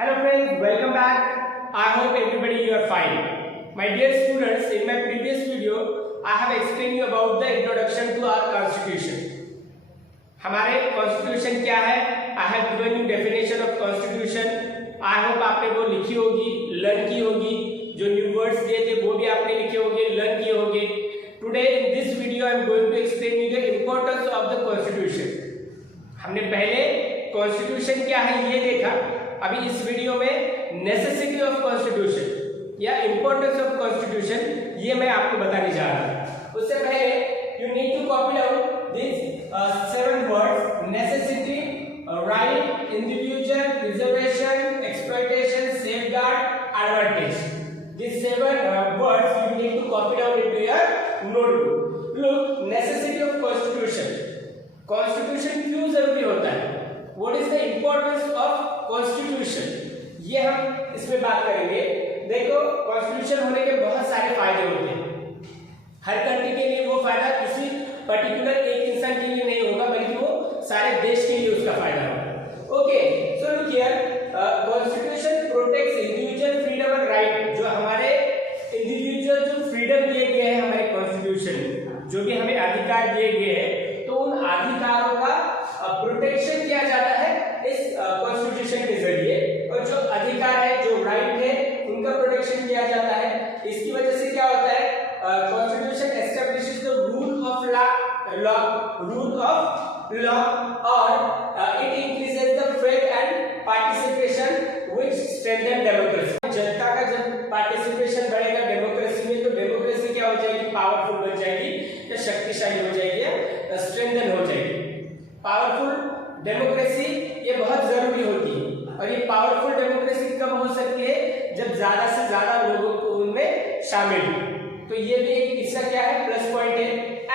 Hello friends, welcome back. I hope everybody you are fine. My dear students, in my previous video, I have explained you about the introduction to our constitution. हमारे constitution क्या है? I have given you definition of constitution. I hope आपने वो लिखी होगी, learn की होगी. जो new words दिए थे वो भी आपने लिखे होंगे, learn किए होंगे. Today in this video I am going to explain you the importance of the constitution. हमने पहले कॉन्स्टिट्यूशन क्या है ये देखा. अभी इस वीडियो में नेसेसिटी ऑफ कॉन्स्टिट्यूशन या इंपॉर्टेंस ऑफ कॉन्स्टिट्यूशन ये मैं आपको बताने जा रहा हूं. उससे पहले you need to copy down this 7 words: necessity, right, individual, reservation, exploitation, safeguard, advantage. These 7 words you need to copy down into your notebook. Look, necessity of constitution. Constitution क्यों जरूरी होता है? What is the importance of constitution? ये हम इसमें बात करेंगे. देखो, कॉन्स्टिट्यूशन होने के बहुत सारे फायदे होते हैं. हर कंट्री के लिए वो फायदा किसी पर्टिकुलर एक इंसान के लिए नहीं होगा, बल्कि वो सारे देश के लिए उसका फायदा होगा. Okay, so look here, constitution protects individual freedom and right. जो हमारे इंडिविजुअल जो फ्रीडम दिए गए हैं हमारे कॉन्स्टिट्यूशन, जो भी हमें अधिकार दिए गए हैं, तो उन अधिकारों का प्रोटेक्शन किया जाता है इस कॉन्स्टिट्यूशन के जरिए. और जो अधिकार है, जो राइट है, उनका प्रोटेक्शन किया जाता है. इसकी वजह से क्या होता है? Constitution establishes the rule of law और it increases the faith and participation which strengthen democracy. जनता का जब पार्टिसिपेशन बढ़ेगा डेमोक्रेसी में, तो डेमोक्रेसी क्या हो जाएगी? पावरफुल बन जाएगी, या शक्तिशाली हो जाएगी, या स्ट्रेंथन हो जाएगी. पावरफुल डेमोक्रेसी ये बहुत जरूरी होती है. और ये पावरफुल डेमोक्रेसी कब हो सकती है? जब ज्यादा से ज्यादा लोगों को उनमें शामिल हो. तो ये भी एक इसका क्या है? प्लस पॉइंट है.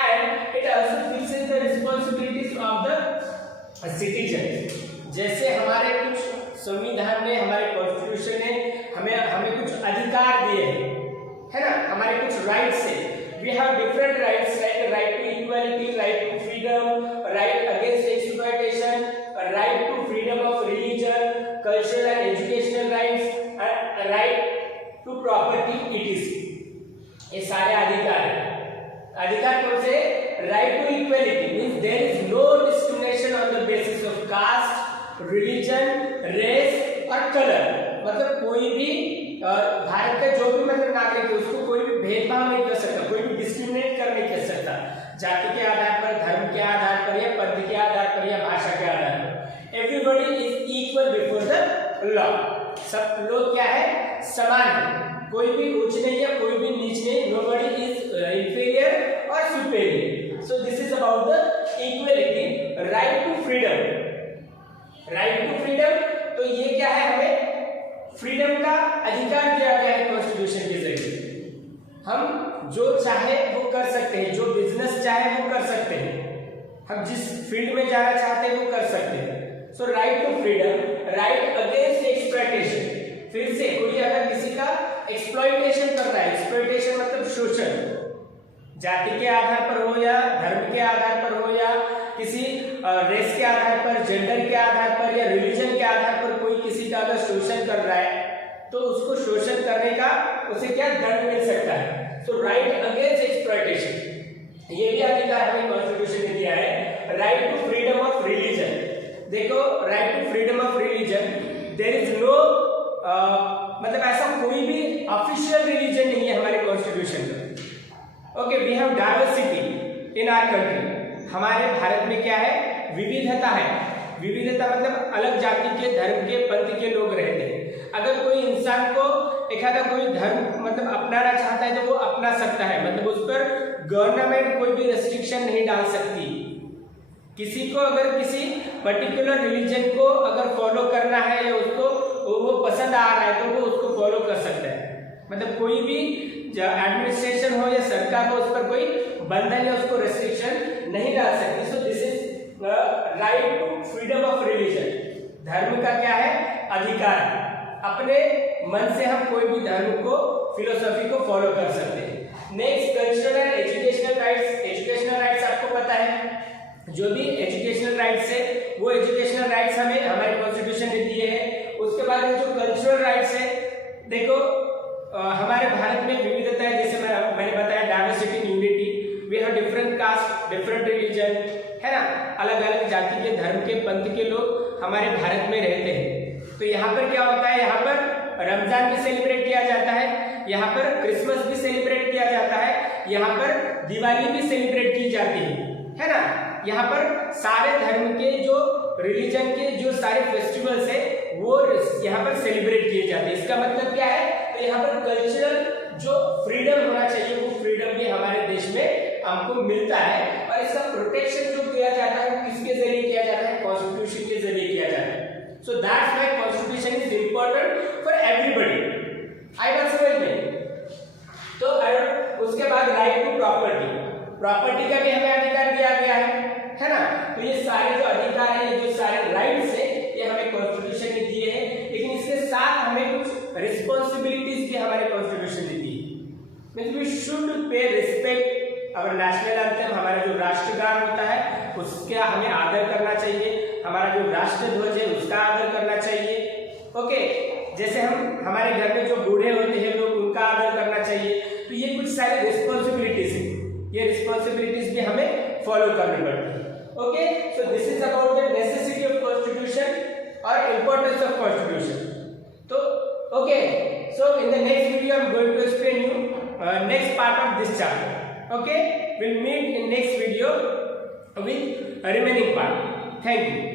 And it also fixes the responsibilities of the citizen. जैसे हमारे कुछ संविधान ने, हमारे कॉन्स्टिट्यूशन ने हमें कुछ अधिकार दिए हैं, है ना? हमारे कुछ राइट्स है. We have different rights, like the right to equality, right to freedom, right against exploitation, a right to freedom of religion, cultural and educational rights, and a right to property, etc. ये सारे अधिकार हैं. अधिकार कौन से? Right to equality means there is no discrimination on the basis of caste, religion, race और color. मतलब कोई भी भारत का जो भी मतलब नागरिक है उसको कोई भी भेदभाव नहीं कर सकता, कोई भी डिस्क्रिमिनेट कर नहीं कर सकता, जाति के आधार पर, धर्म के आधार पर, या पंथ के आधार पर, या भाषा के आधार पर. Everybody is equal before the law. सब लोग क्या है? समान है. कोई भी उच्च नहीं है, कोई भी नीच नहीं. नोबडी इज इंफीरियर और superior. So this is about the equality. Right to freedom. Right to freedom, तो ये क्या है? हमें फ्रीडम का अधिकार दिया गया है कॉन्स्टिट्यूशन के जरिए. हम जो चाहे वो कर सकते हैं, जो बिजनेस चाहे वो कर सकते हैं, हम जिस फील्ड में जाना चाहते हैं वो कर सकते हैं. So right to freedom, right against exploitation. फिर से कोई अगर किसी का एक्सप्लॉइटेशन कर रहा है, एक्सप्लॉइटेशन मतलब शोषण, जाति के आधार पर हो, या धर्म के आधार पर हो, या किसी रेस के आधार पर, जेंडर के आधार पर, या रिलीजन के आधार पर कोई किसी का अगर शोषण कर रहा है, तो उसको शोषण करने का उसे क्या दंड मिल सकता है. सो राइट अगेंस्ट एक्सप्लॉइटेशन, ये भी अधिकार हमें कॉन्स्टिट्यूशन ने दिया है. Right to freedom of religion. देखो, right to freedom of religion, there is no मतलब ऐसा कोई भी ऑफिशियल रिलीजन नहीं है हमारे कॉन्स्टिट्यूशन में. Okay, we have diversity in our country. हमारे भारत में क्या है? विविधता है. विविधता मतलब अलग जाति के, धर्म के, पंथ के लोग रहते हैं. अगर कोई इंसान को एखादा कोई धर्म मतलब अपनाना चाहता है तो वो अपना सकता है. मतलब उस पर गवर्नमेंट कोई भी रेस्ट्रिक्शन नहीं डाल सकती. किसी को अगर किसी पर्टिकुलर रिलीजन को अगर फॉलो करना है, या उसको वो पसंद आ रहा है, तो वो उसको फॉलो कर सकता है. मतलब कोई भी एडमिनिस्ट्रेशन हो या सरकार हो, उस पर कोई बंधन या उसको रेस्ट्रिक्शन नहीं डाल सकती. So this is right to freedom of religion. धर्म का क्या है? अधिकार. अपने मन से हम कोई भी धर्म को, फिलोसॉफी को फॉलो कर सकते हैं. Next, cultural and educational rights. Educational rights आपको पता है, जो भी एजुकेशनल राइट्स है वो एजुकेशनल राइट्स हमें हमारे कॉन्स्टिट्यूशन ने दिए हैं. उसके बाद जो देखो हमारे भारत में विविधता है, जैसे मैंने बताया diversity in unity, we have different caste, different religion, है ना, अलग अलग जाति के, धर्म के, पंथ के लोग हमारे भारत में रहते हैं। तो यहाँ पर क्या होता है, यहाँ पर रमजान भी सेलिब्रेट किया जाता है, यहाँ पर क्रिसमस भी सेलिब्रेट किया जाता है, यहाँ पर दिवाली भी सेलिब्रेट की जाती है ना। यहाँ पर सारे धर्म के जो रिलीजन के जो सारे फेस्टिवल्स है वो यहाँ पर सेलिब्रेट किए जाते हैं। इसका मतलब क्या है, तो यहाँ पर कल्चरल जो फ्रीडम होना चाहिए वो फ्रीडम भी हमारे देश में हमको मिलता है, और इसका प्रोटेक्शन जो किया जाता है किसके जरिए किया जाता है, कॉन्स्टिट्यूशन के जरिए किया जाता है। So that's why constitution is important for everybody. आई बात समझ में? तो उसके बाद राइट टू प्रॉपर्टी, प्रॉपर्टी का भी हमें अधिकार दिया गया है ना। तो ये सारे जो अधिकार है, ये जो सारे राइट्स है, ये हमें कॉन्स्टिट्यूशन ने दिए हैं, लेकिन इसके साथ हमें कुछ रिस्पांसिबिलिटीज भी हमारे कॉन्स्टिट्यूशन ने दी है। Means we should pay respect our national anthem, हमारा जो राष्ट्रगान होता है उसका हमें आदर करना चाहिए, हमारा जो राष्ट्रध्वज है उसका आदर करना चाहिए। ओके, जैसे हम हमारे घर में जो बूढ़े होते हैं लोग, उनका आदर करना चाहिए। तो ये कुछ सारी रिस्पांसिबिलिटीज है, ये रिस्पांसिबिलिटीज भी हमें फॉलो करनी पड़ती है। Okay, so this is about the necessity of constitution और इंपॉर्टेंस ऑफ कॉन्स्टिट्यूशन। तो okay, so in the next video I am going to explain you next part of this chapter. Okay, we'll meet in next video with remaining part. Thank you.